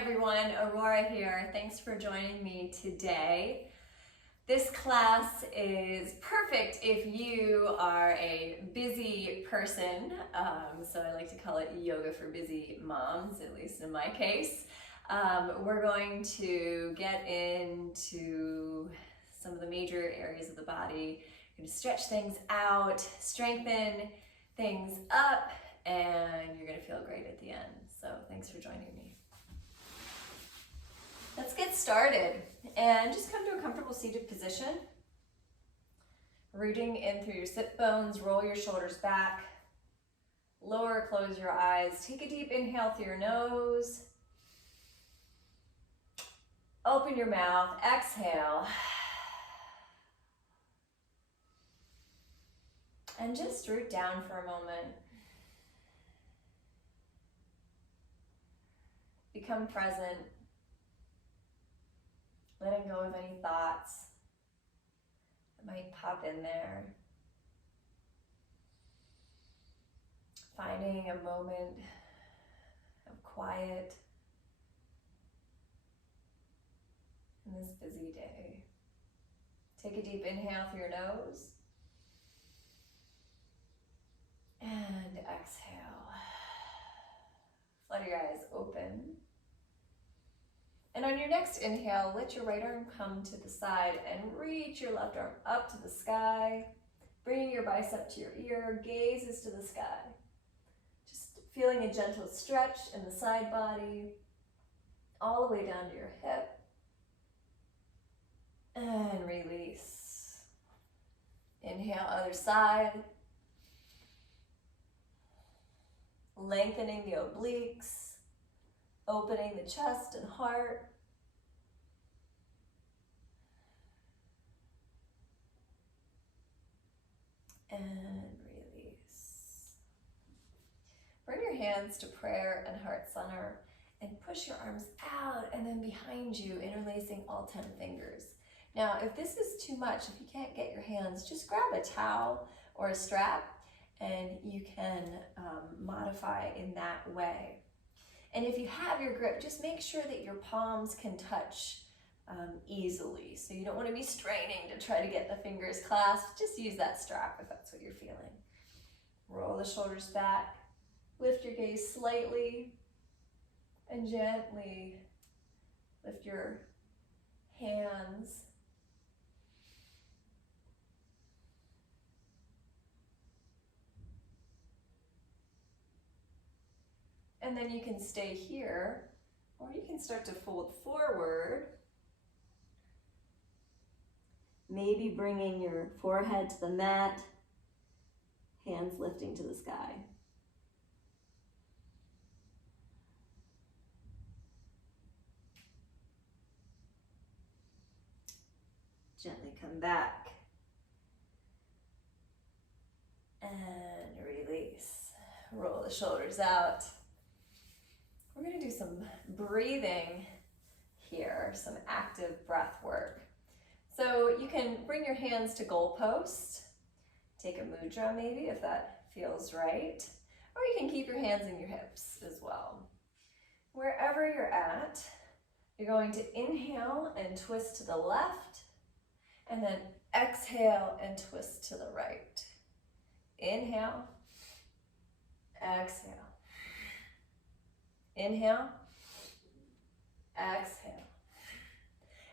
everyone, Aurora here. Thanks for joining me today. This class is perfect if you are a busy person. So I like to call it yoga for busy moms, at least in my case. We're going to get into some of the major areas of the body. You're going to stretch things out, strengthen things up, and you're going to feel great at the end. So thanks for joining me. Let's get started and just come to a comfortable seated position. Rooting in through your sit bones, roll your shoulders back, lower, close your eyes. Take a deep inhale through your nose. Open your mouth, exhale. And just root down for a moment. Become present. Letting go of any thoughts that might pop in there. Finding a moment of quiet in this busy day. Take a deep inhale through your nose. And exhale. Flutter your eyes open. And on your next inhale, let your right arm come to the side and reach your left arm up to the sky, bringing your bicep to your ear, gazes to the sky. Just feeling a gentle stretch in the side body, all the way down to your hip. And release. Inhale, other side. Lengthening the obliques, opening the chest and heart. And release. Bring your hands to prayer and heart center and push your arms out and then behind you, interlacing all 10 fingers. Now, if this is too much, if you can't get your hands, just grab a towel or a strap and you can modify in that way. And if you have your grip, just make sure that your palms can touch easily. So you don't want to be straining to try to get the fingers clasped. Just use that strap if that's what you're feeling. Roll the shoulders back. Lift your gaze slightly and gently lift your hands. And then you can stay here, or you can start to fold forward. Maybe bringing your forehead to the mat, hands lifting to the sky. Gently come back. And release. Roll the shoulders out. We're going to do some breathing here, some active breath work. So you can bring your hands to goalpost, take a mudra maybe if that feels right, or you can keep your hands in your hips as well. Wherever you're at, you're going to inhale and twist to the left, and then exhale and twist to the right. Inhale, exhale. Inhale, exhale.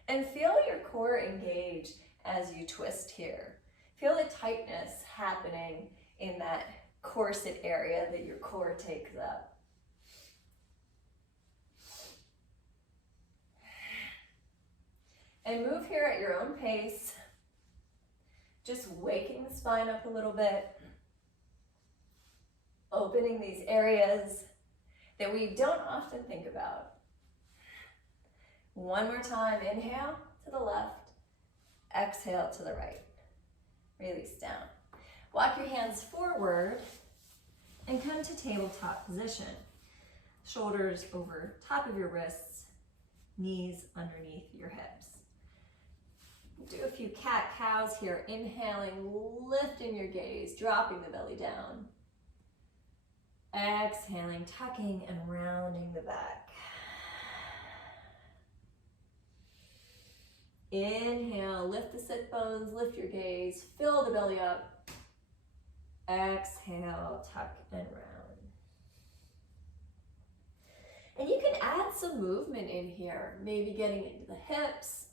And feel your core engage as you twist here. Feel the tightness happening in that corset area that your core takes up. And move here at your own pace, just waking the spine up a little bit, opening these areas that we don't often think about. One more time, inhale to the left, exhale to the right. Release down. Walk your hands forward and come to tabletop position. Shoulders over top of your wrists, knees underneath your hips. Do a few cat-cows here, inhaling, lifting your gaze, dropping the belly down. Exhaling, tucking and rounding the back. Inhale, lift the sit bones, lift your gaze, fill the belly up. Exhale, tuck and round. And you can add some movement in here, maybe getting into the hips.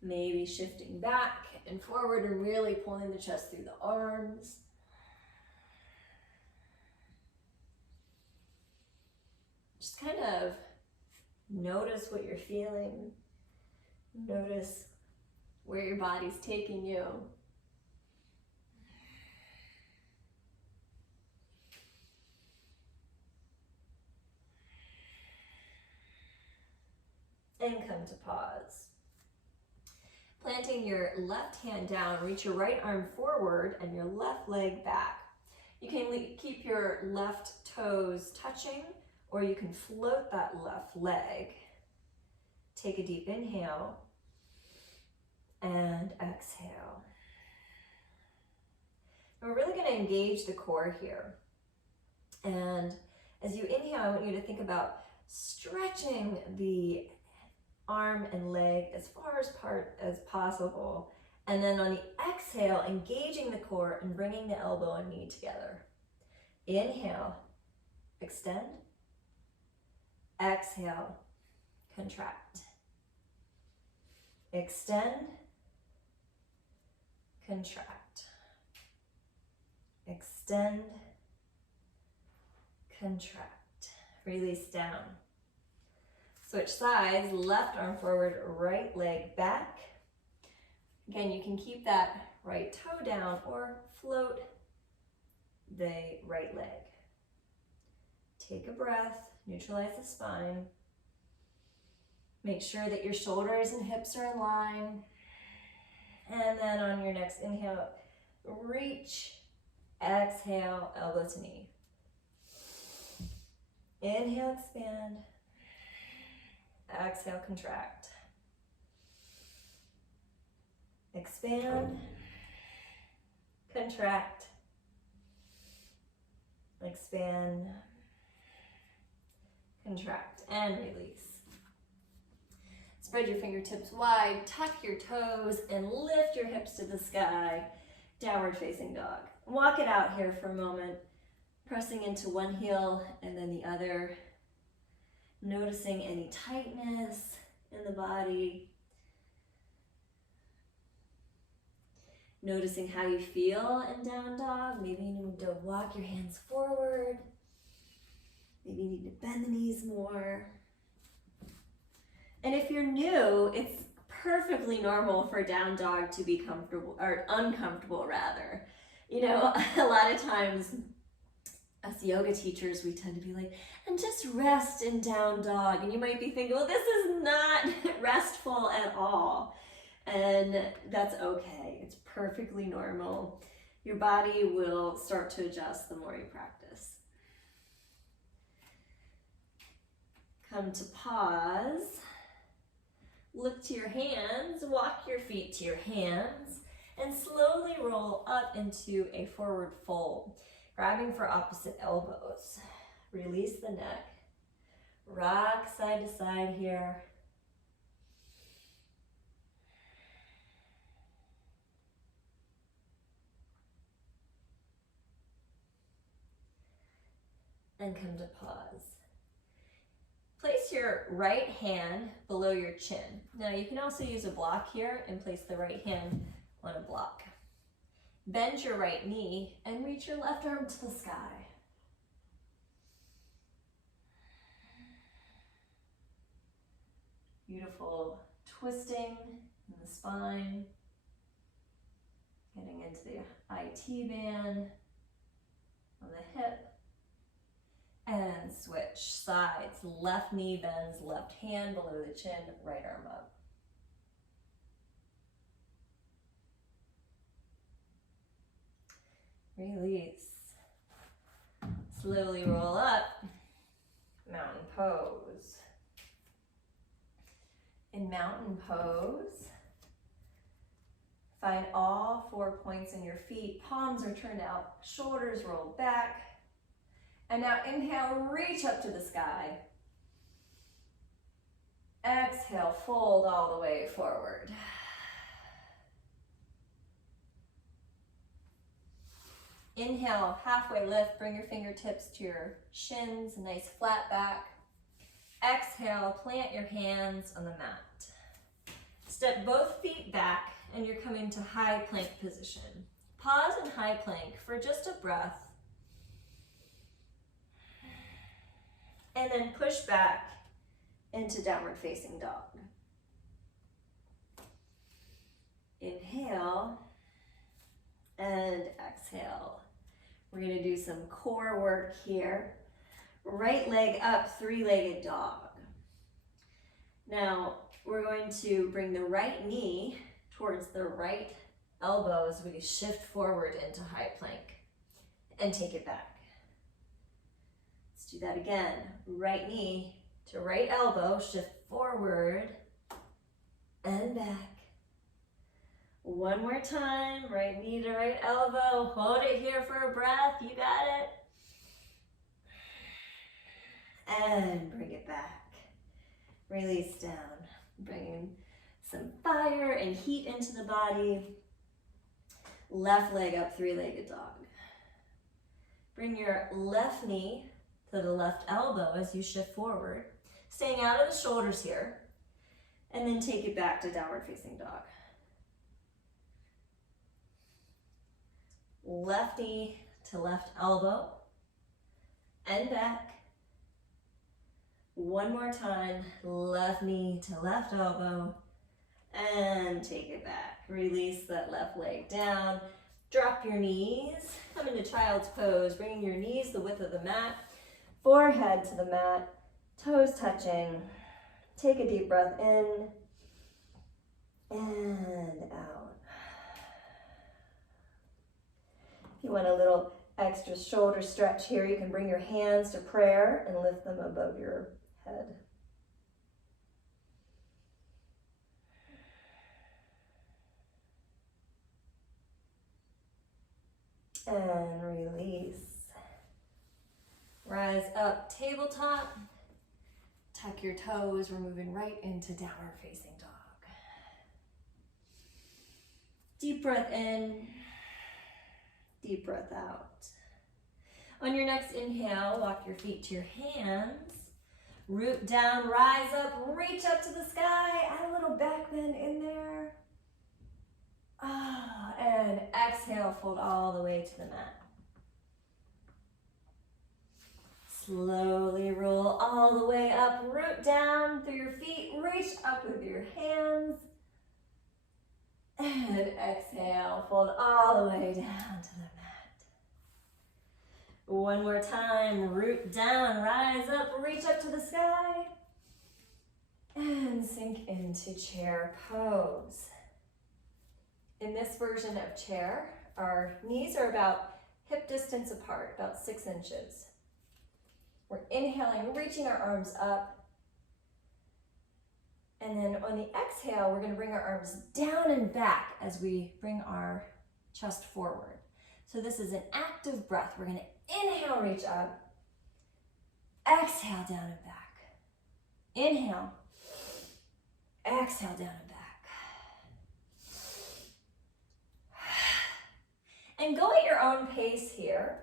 Maybe shifting back and forward and really pulling the chest through the arms. Just kind of notice what you're feeling. Notice where your body's taking you. And come to pause. Planting your left hand down, reach your right arm forward and your left leg back. You can keep your left toes touching, or you can float that left leg. Take a deep inhale and exhale. And we're really going to engage the core here. And as you inhale, I want you to think about stretching the arm and leg as far apart as possible. And then on the exhale, engaging the core and bringing the elbow and knee together. Inhale, extend. Exhale, contract. Extend, contract. Extend, contract. Release down. Switch sides, left arm forward, right leg back. Again, you can keep that right toe down or float the right leg. Take a breath, neutralize the spine. Make sure that your shoulders and hips are in line. And then on your next inhale, reach, exhale, elbow to knee. Inhale, expand. Exhale, contract. Expand, contract, expand, contract, and release. Spread your fingertips wide, tuck your toes, and lift your hips to the sky. Downward facing dog. Walk it out here for a moment, pressing into one heel and then the other. Noticing any tightness in the body. Noticing how you feel in down dog. Maybe you need to walk your hands forward. Maybe you need to bend the knees more. And if you're new, it's perfectly normal for down dog to be comfortable, or uncomfortable rather. You know, a lot of times us yoga teachers, we tend to be like, and just rest in down dog. And you might be thinking, well, this is not restful at all. And that's okay. It's perfectly normal. Your body will start to adjust the more you practice. Come to pause. Look to your hands, walk your feet to your hands, and slowly roll up into a forward fold. Grabbing for opposite elbows. Release the neck. Rock side to side here. And come to pause. Place your right hand below your chin. Now you can also use a block here and place the right hand on a block. Bend your right knee and reach your left arm to the sky. Beautiful twisting in the spine. Getting into the IT band on the hip. And switch sides. Left knee bends, left hand below the chin, right arm up. Release. Slowly roll up. Mountain pose. In mountain pose, find all 4 points in your feet. Palms are turned out, shoulders rolled back. And now inhale, reach up to the sky. Exhale, fold all the way forward. Inhale, halfway lift, bring your fingertips to your shins, nice flat back. Exhale, plant your hands on the mat. Step both feet back and you're coming to high plank position. Pause in high plank for just a breath. And then push back into downward facing dog. Inhale and exhale. We're gonna do some core work here. Right leg up, three-legged dog. Now, we're going to bring the right knee towards the right elbow as we shift forward into high plank and take it back. Let's do that again. Right knee to right elbow, shift forward and back. One more time, right knee to right elbow. Hold it here for a breath, you got it. And bring it back. Release down. Bringing some fire and heat into the body. Left leg up, three-legged dog. Bring your left knee to the left elbow as you shift forward, staying out of the shoulders here, and then take it back to downward facing dog. Left knee to left elbow, and back. One more time, left knee to left elbow, and take it back. Release that left leg down. Drop your knees, come into child's pose, bringing your knees the width of the mat, forehead to the mat, toes touching. Take a deep breath in and out. If you want a little extra shoulder stretch here, you can bring your hands to prayer and lift them above your head. And release. Rise up, tabletop. Tuck your toes. We're moving right into downward facing dog. Deep breath in. Deep breath out. On your next inhale, walk your feet to your hands. Root down, rise up, reach up to the sky. Add a little back bend in there. And exhale, fold all the way to the mat. Slowly roll all the way up, root down through your feet, reach up with your hands. And exhale, fold all the way down to the mat. One more time, root down, rise up, reach up to the sky. And sink into chair pose. In this version of chair, our knees are about hip distance apart, about 6 inches. We're inhaling, reaching our arms up. And then on the exhale, we're gonna bring our arms down and back as we bring our chest forward. So this is an active breath. We're gonna inhale, reach up. Exhale, down and back. Inhale. Exhale, down and back. And go at your own pace here.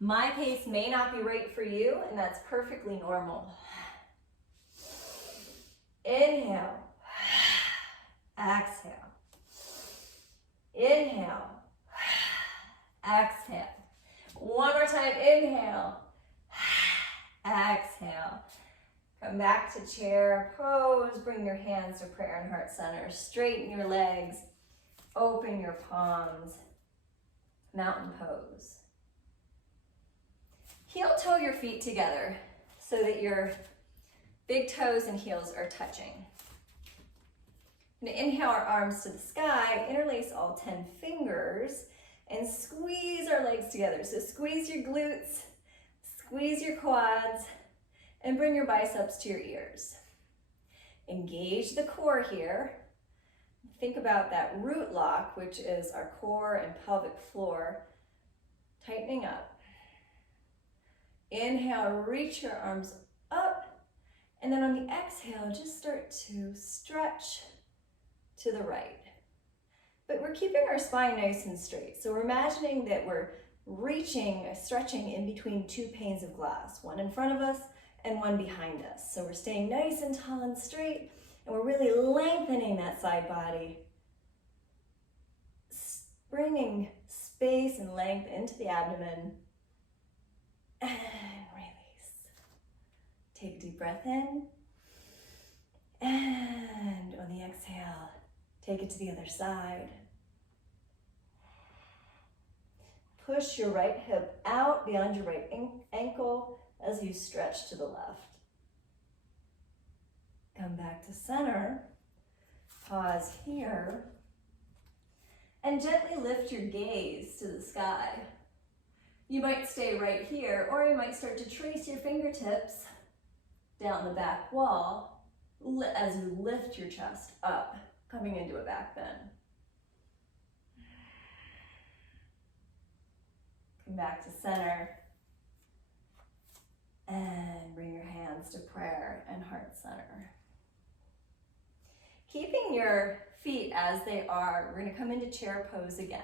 My pace may not be right for you, and that's perfectly normal. Inhale. Exhale. Inhale. Exhale. One more time, inhale. Exhale. Come back to chair pose. Bring your hands to prayer and heart center. Straighten your legs. Open your palms. Mountain pose. Heel toe your feet together so that your big toes and heels are touching. We're gonna inhale our arms to the sky, interlace all 10 fingers, and squeeze our legs together. So squeeze your glutes, squeeze your quads, and bring your biceps to your ears. Engage the core here. Think about that root lock, which is our core and pelvic floor, tightening up. Inhale, reach your arms up. And then on the exhale, just start to stretch to the right. But we're keeping our spine nice and straight. So we're imagining that we're reaching, stretching in between two panes of glass, one in front of us and one behind us. So we're staying nice and tall and straight, and we're really lengthening that side body, bringing space and length into the abdomen, and release. Take a deep breath in, and on the exhale, take it to the other side. Push your right hip out beyond your right ankle as you stretch to the left. Come back to center. Pause here. And gently lift your gaze to the sky. You might stay right here, or you might start to trace your fingertips down the back wall as you lift your chest up, coming into a back bend. Come back to center. And bring your hands to prayer and heart center. Keeping your feet as they are, we're going to come into chair pose again.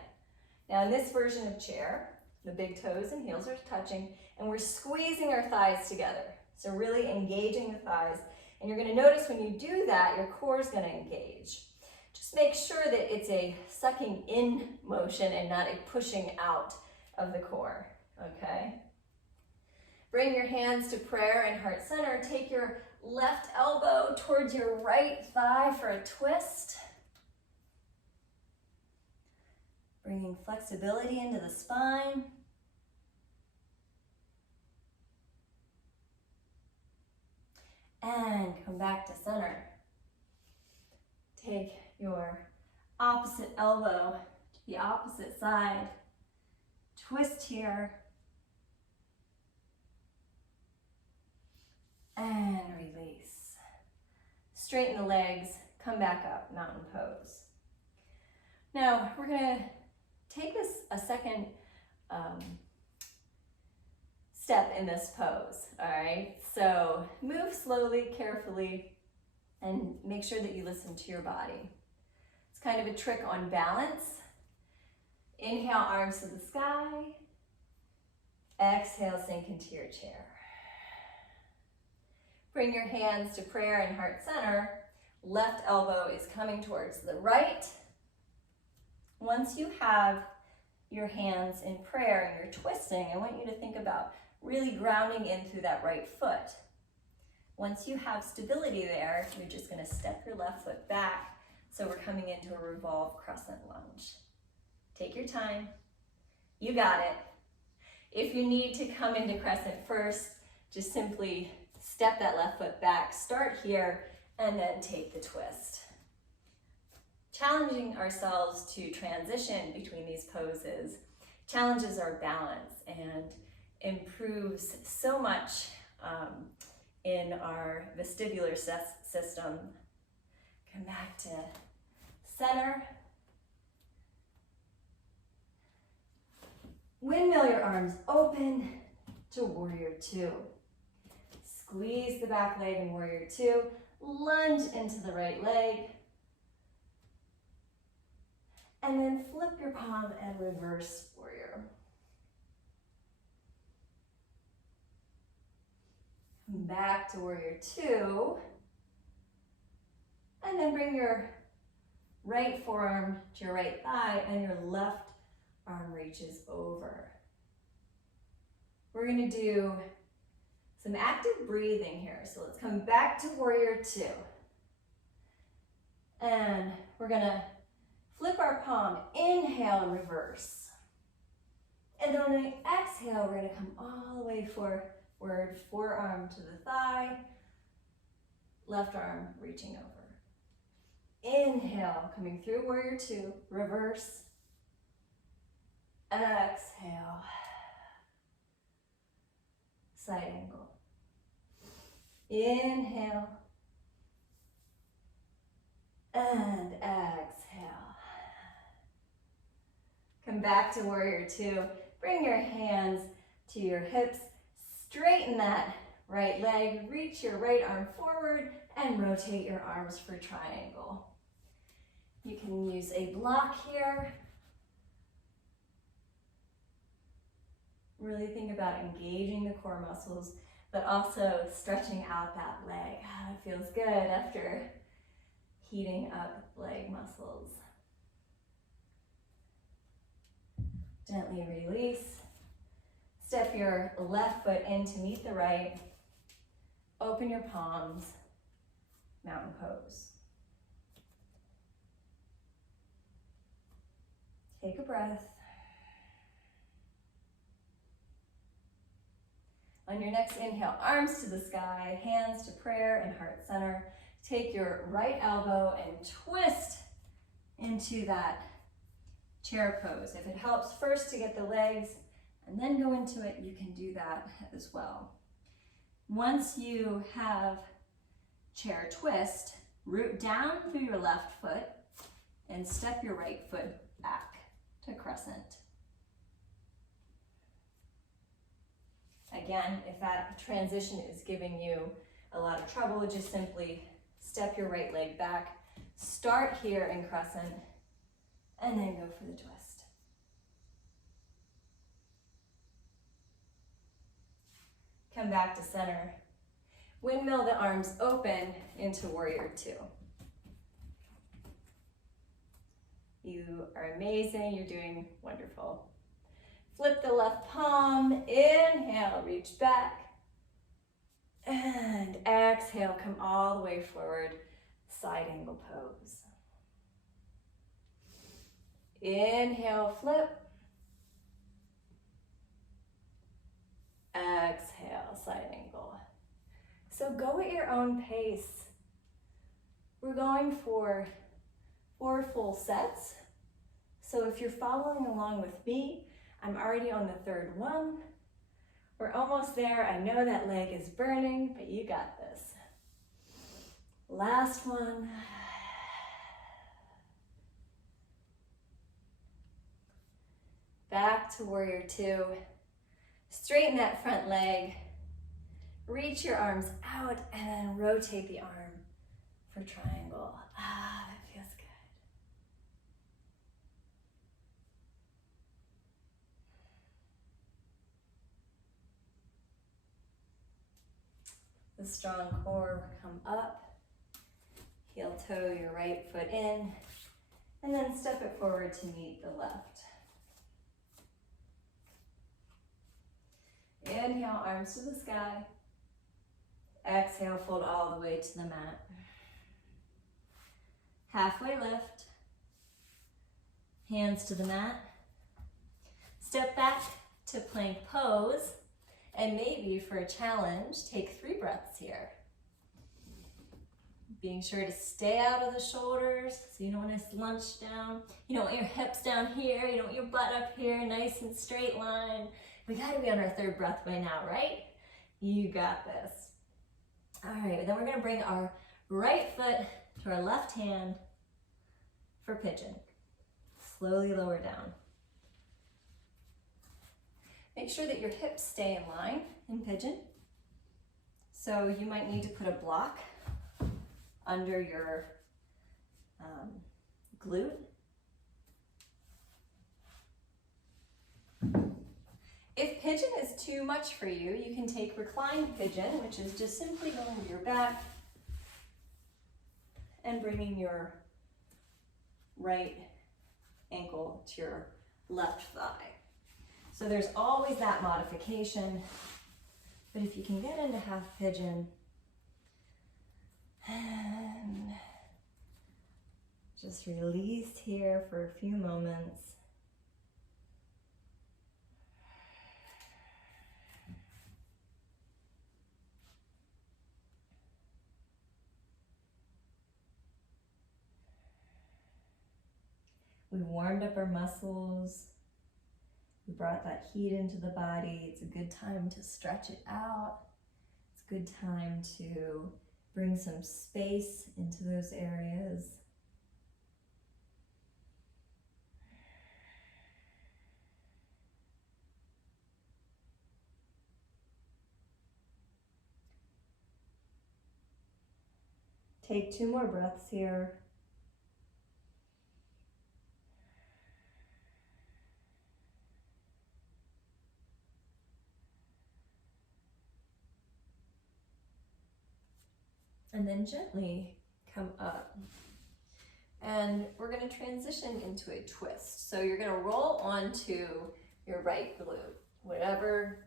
Now in this version of chair, the big toes and heels are touching, and we're squeezing our thighs together. So really engaging the thighs. And you're going to notice when you do that, your core is going to engage. Just make sure that it's a sucking in motion and not a pushing out of the core, okay? Bring your hands to prayer and heart center. Take your left elbow towards your right thigh for a twist. Bringing flexibility into the spine. And come back to center. Take your opposite elbow to the opposite side. Twist here. And release. Straighten the legs, come back up, mountain pose. Now, we're gonna take this a second step in this pose, all right? So move slowly, carefully, and make sure that you listen to your body. It's kind of a trick on balance. Inhale, arms to the sky. Exhale, sink into your chair. Bring your hands to prayer and heart center. Left elbow is coming towards the right. Once you have your hands in prayer and you're twisting, I want you to think about really grounding in through that right foot. Once you have stability there, you're just going to step your left foot back. So we're coming into a revolved crescent lunge. Take your time. You got it. If you need to come into crescent first, just simply step that left foot back, start here, and then take the twist. Challenging ourselves to transition between these poses challenges our balance and improves so much in our vestibular system. Come back to center. Windmill your arms open to warrior two. Squeeze the back leg in warrior two. Lunge into the right leg. And then flip your palm and reverse warrior. Come back to warrior two. And then bring your right forearm to your right thigh and your left arm reaches over. We're going to do some active breathing here. So let's come back to warrior two. And we're going to flip our palm, inhale and reverse. And then on the exhale, we're going to come all the way forward, forearm to the thigh, left arm reaching over. Inhale, coming through warrior two, reverse. Exhale, side angle. Inhale, and exhale. Come back to warrior two. Bring your hands to your hips. Straighten that right leg, reach your right arm forward and rotate your arms for triangle. You can use a block here. Really think about engaging the core muscles, but also stretching out that leg. Ah, that feels good after heating up leg muscles. Gently release. Step your left foot in to meet the right. Open your palms, mountain pose. Take a breath. On your next inhale, arms to the sky, hands to prayer and heart center. Take your right elbow and twist into that chair pose. If it helps first to get the legs and then go into it, you can do that as well. Once you have chair twist, root down through your left foot and step your right foot back to crescent. Again, if that transition is giving you a lot of trouble, just simply step your right leg back, start here in crescent, and then go for the twist. Come back to center. Windmill the arms open into warrior two. You are amazing, you're doing wonderful. Flip the left palm, inhale, reach back. And exhale, come all the way forward, side angle pose. Inhale, flip. Exhale, side angle. So go at your own pace. We're going for 4 full sets. So if you're following along with me, I'm already on the 3rd one. We're almost there. I know that leg is burning, but you got this. Last one. Back to warrior two. Straighten that front leg. Reach your arms out and then rotate the arm for triangle. Ah, that feels good. The strong core, come up, heel toe your right foot in, and then step it forward to meet the left. Inhale, arms to the sky. Exhale, fold all the way to the mat. Halfway lift, hands to the mat. Step back to plank pose. And maybe for a challenge, take 3 breaths here. Being sure to stay out of the shoulders, so you don't want to slunch down. You don't want your hips down here, you don't want your butt up here, nice and straight line. We gotta be on our 3rd breath by now, right? You got this. All right, then we're gonna bring our right foot to our left hand for pigeon. Slowly lower down. Make sure that your hips stay in line in pigeon. So you might need to put a block under your glute. If pigeon is too much for you, you can take reclined pigeon, which is just simply going to your back and bringing your right ankle to your left thigh. So there's always that modification, but if you can get into half pigeon, and just release here for a few moments. We warmed up our muscles. We brought that heat into the body. It's a good time to stretch it out. It's a good time to bring some space into those areas. Take 2 more breaths here. And then gently come up. And we're going to transition into a twist. So you're going to roll onto your right glute. Whatever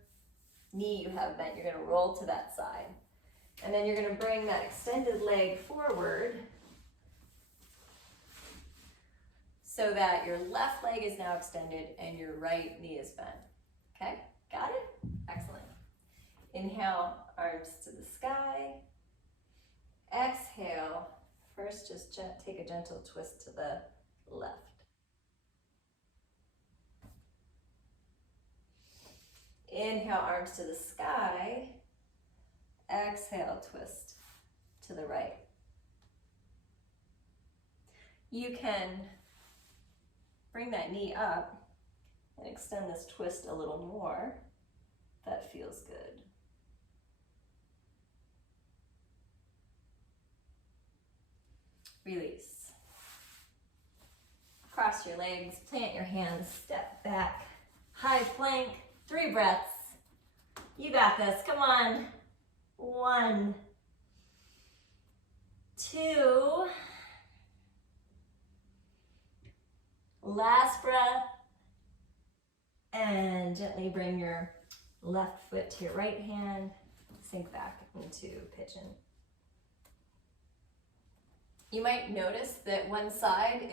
knee you have bent, you're going to roll to that side. And then you're going to bring that extended leg forward so that your left leg is now extended and your right knee is bent. Okay, got it? Excellent. Inhale, arms to the sky. Exhale, first just take a gentle twist to the left. Inhale, arms to the sky. Exhale, twist to the right. You can bring that knee up and extend this twist a little more. That feels good. Release. Cross your legs, plant your hands, step back. High plank, 3 breaths. You got this, come on. 1, 2. Last breath. And gently bring your left foot to your right hand. Sink back into pigeon. You might notice that one side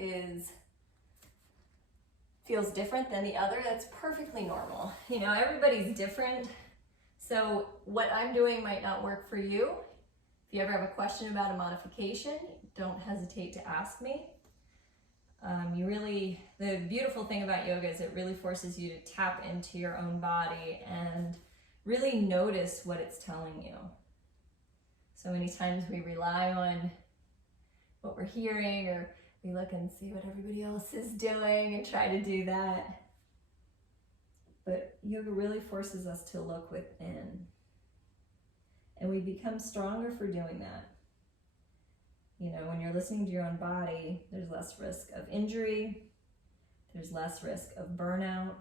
feels different than the other. That's perfectly normal. You know, everybody's different. So what I'm doing might not work for you. If you ever have a question about a modification, don't hesitate to ask me. The beautiful thing about yoga is it really forces you to tap into your own body and really notice what it's telling you. So many times we rely on what we're hearing, or we look and see what everybody else is doing and try to do that. But yoga really forces us to look within. And we become stronger for doing that. You know, when you're listening to your own body, there's less risk of injury. There's less risk of burnout.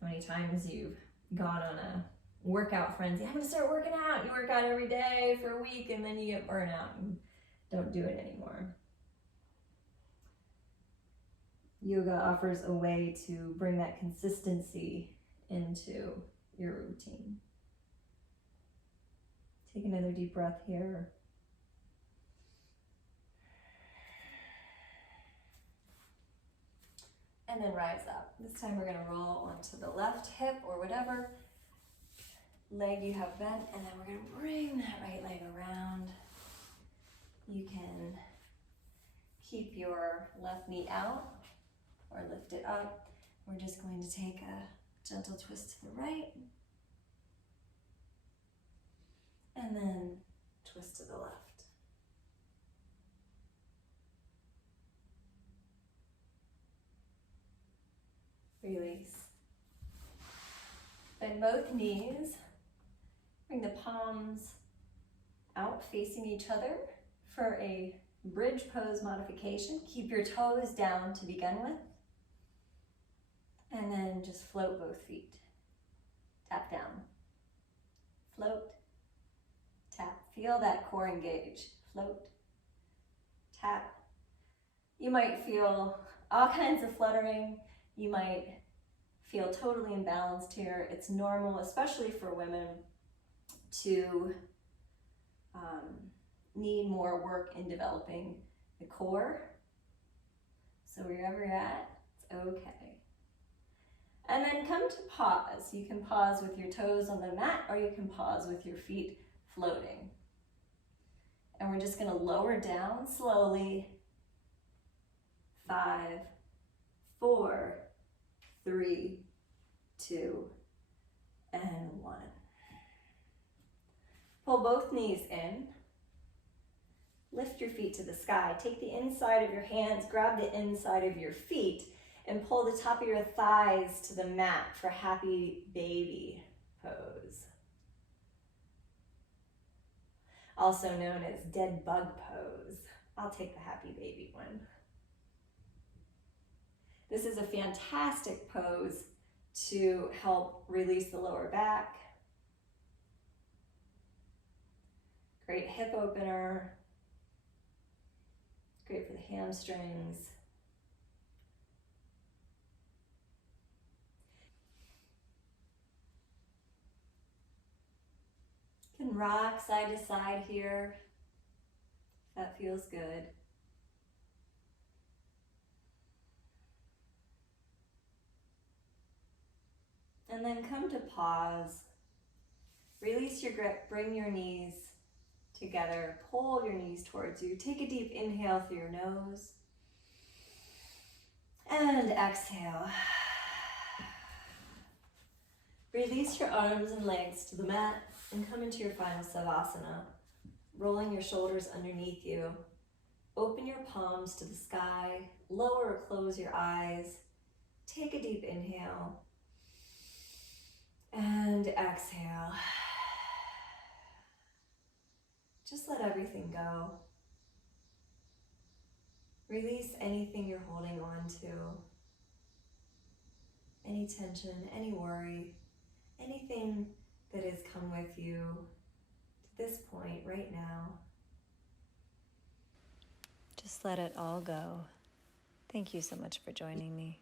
How many times you've gone on a workout frenzy, I'm gonna start working out. You work out every day for a week and then you get burnout and don't do it anymore. Yoga offers a way to bring that consistency into your routine. Take another deep breath here. And then rise up. This time we're going to roll onto the left hip or whatever leg you have bent, and then we're going to bring that right leg around. You can keep your left knee out or lift it up. We're just going to take a gentle twist to the right and then twist to the left. Release. Bend both knees. Bring the palms out facing each other for a bridge pose modification. Keep your toes down to begin with. And then just float both feet. Tap down. Float. Tap. Feel that core engage. Float. Tap. You might feel all kinds of fluttering. You might feel totally imbalanced here. It's normal, especially for women, to need more work in developing the core. So wherever you're at, it's okay. And then come to pause. You can pause with your toes on the mat, or you can pause with your feet floating. And we're just gonna lower down slowly. 5, 4, 3, 2, and 1. Pull both knees in. Lift your feet to the sky. Take the inside of your hands, grab the inside of your feet, and pull the top of your thighs to the mat for happy baby pose. also known as dead bug pose. I'll take the happy baby one. This is a fantastic pose to help release the lower back. Great hip opener. Great for the hamstrings. You can rock side to side here. That feels good. And then come to pause. Release your grip, bring your knees together, pull your knees towards you. Take a deep inhale through your nose. And exhale. Release your arms and legs to the mat and come into your final Savasana, rolling your shoulders underneath you. Open your palms to the sky, lower or close your eyes. Take a deep inhale and exhale. Just let everything go. Release anything you're holding on to, any tension, any worry, anything that has come with you to this point right now. Just let it all go. Thank you so much for joining me.